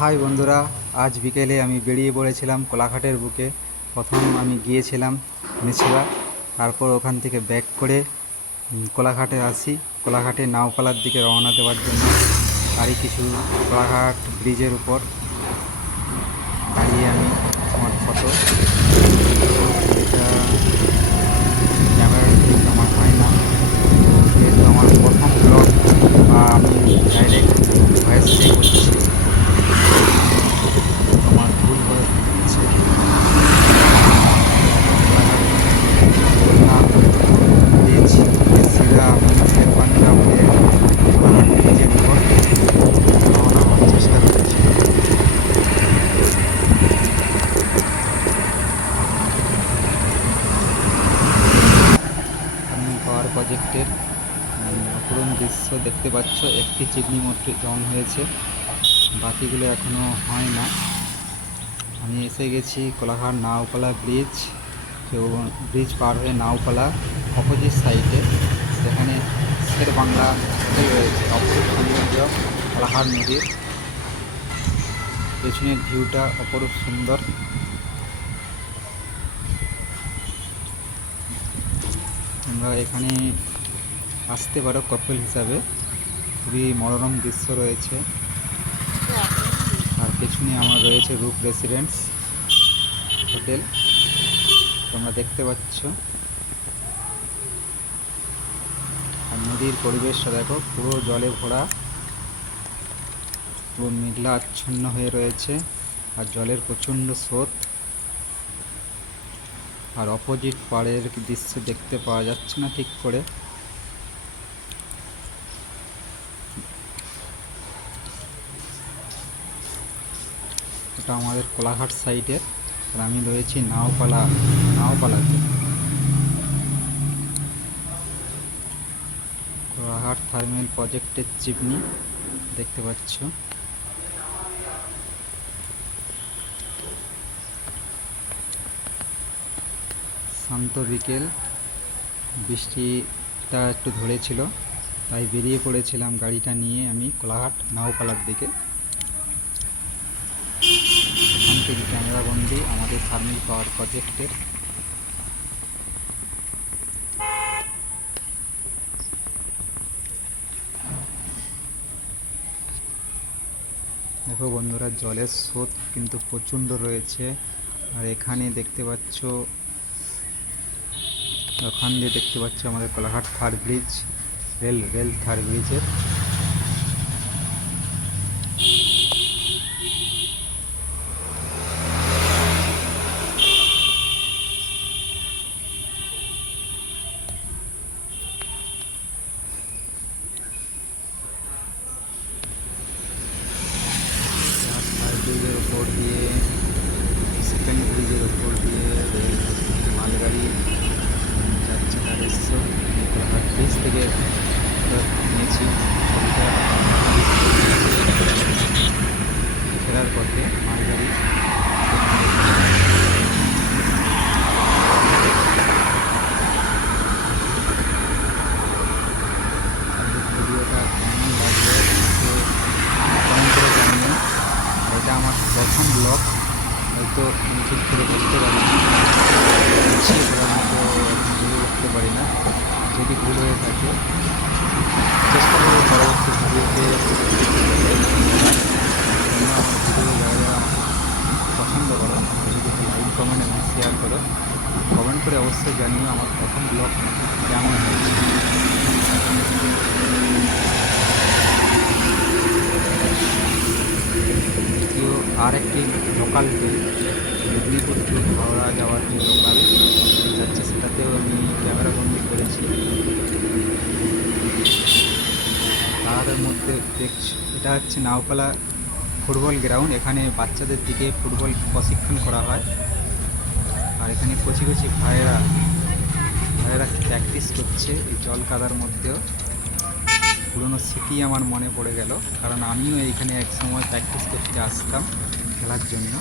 High বন্ধুরা, আজ বিকেলে আমি বেরিয়ে পড়েছিলাম কোলাঘাটের বুকে। প্রথম আমি গিয়েছিলাম মেছেরা, তারপর ওখান থেকে ব্যাক করে কোলাঘাটে আসি। কোলাঘাটে নাওপালার দিকে রওনা দেওয়ার জন্য গাড়ি কিছু কোলাঘাট ব্রিজের উপর দাঁড়িয়ে আমি আমার ফটো, এটা ক্যামেরার ক্লিক আমার হয় না, যেহেতু আমার প্রথম ব্লগ বা আমি ডাইরেক্ট ভয়েস করছি, আমার ভুল হচ্ছে। ব্রিজ সিধা আমি শেরপাঞ্জা হয়ে কোলাঘাট ব্রিজের উপর রওনা হওয়ার চেষ্টা করছি। আমি পাওয়ার প্রজেক্টের অপূরণ দৃশ্য দেখতে পাচ্ছ। একটি চিমনি মাত্র রং হয়েছে, বাকিগুলো এখনও হয় না। আমি এসে গেছি কোলাঘাট নাওপালা ব্রিজ। তো ব্রিজ পার হয়ে নাওপালা অপোজিট সাইডে যেখানে শেরবাংলা হোটেল রয়েছে, অপরূপ সৌন্দর্য কোলাঘাট নদীর পেছনের ভিউটা অপরূপ সুন্দর। আমরা এখানে আসতে পারো কপল হিসাবে, খুবই মনোরম দৃশ্য রয়েছে। আর পেছনে আমার রয়েছে রূপ রেসিডেন্স হোটেল, তোমরা দেখতে পাচ্ছ। আর নদীর পরিবেশটা দেখো, পুরো জলে ভরা, পুরো মেঘলা আচ্ছন্ন হয়ে রয়েছে আর জলের প্রচণ্ড স্রোত। আর অপোজিট পাড়ের দৃশ্য দেখতে পাওয়া যাচ্ছে না ঠিক করে। এটা আমাদের কোলাঘাট সাইডের, আর আমি রয়েছি নাওপালাতে। কোলাঘাট থার্মাল প্রজেক্টের চিমনি দেখতে পাচ্ছ। শান্ত বিকেল, বৃষ্টিটা একটু ধরেছিল, তাই বেরিয়ে পড়েছিলাম গাড়িটা নিয়ে আমি কোলাঘাট নাওপালার দিকে। এখান থেকে ক্যামেরা বন্দি আমাদের থার্মাল পাওয়ার প্রজেক্টের। দেখো বন্ধুরা, জলের স্রোত কিন্তু প্রচণ্ড রয়েছে। আর এখানে দেখতে পাচ্ছ, ওখান দিয়ে দেখতে পাচ্ছ আমাদের কোলাঘাট থার ব্রিজ, রেল থার ব্রিজের। ব্রিজের উপর দিয়ে, সেকেন্ড ব্রিজের উপর দিয়ে রেল মালগাড়ি যাচ্ছে, তার দৃশ্য কোলাঘাট ব্রিজ থেকে নিয়েছি। ফেরার পথে মালগাড়ি ভিডিওটা কেমন লাগবে কমেন্ট করে জানিও। এটা আমার প্রথম ব্লগ, হয়তো আমি ঠিক করে বলতে পারি না, গুছিয়ে বলার মতো ভুলে উঠতে পারি না। যদি ভুল হয়ে থাকে চেষ্টা করবো পরবর্তী ভিডিওতে। আমার ভিডিও যারা যারা পছন্দ করো, আমার ভিডিওতে লাইক, কমেন্ট এবং শেয়ার করো। কমেন্ট করে অবশ্যই জানিও আমার প্রথম ব্লগ কেমন হয়েছে। দ্বিতীয় আর একটি local train, Medinipur to Howrah যাওয়ার যে লোকাল যাচ্ছে, সেটাতেও আমি ক্যামেরা বন্দি করেছি। তার মধ্যে দেখছি এটা হচ্ছে নাওপালা ফুটবল গ্রাউন্ড। এখানে বাচ্চাদের দিকে ফুটবল প্রশিক্ষণ করা হয়। আর এখানে কচি কচি ভাইয়েরা প্র্যাকটিস করছে এই জল কাদার মধ্যেও। পুরনো স্মৃতি আমার মনে পড়ে গেল, কারণ আমিও এইখানে এক সময় প্র্যাকটিস করতে আসতাম খেলার জন্য।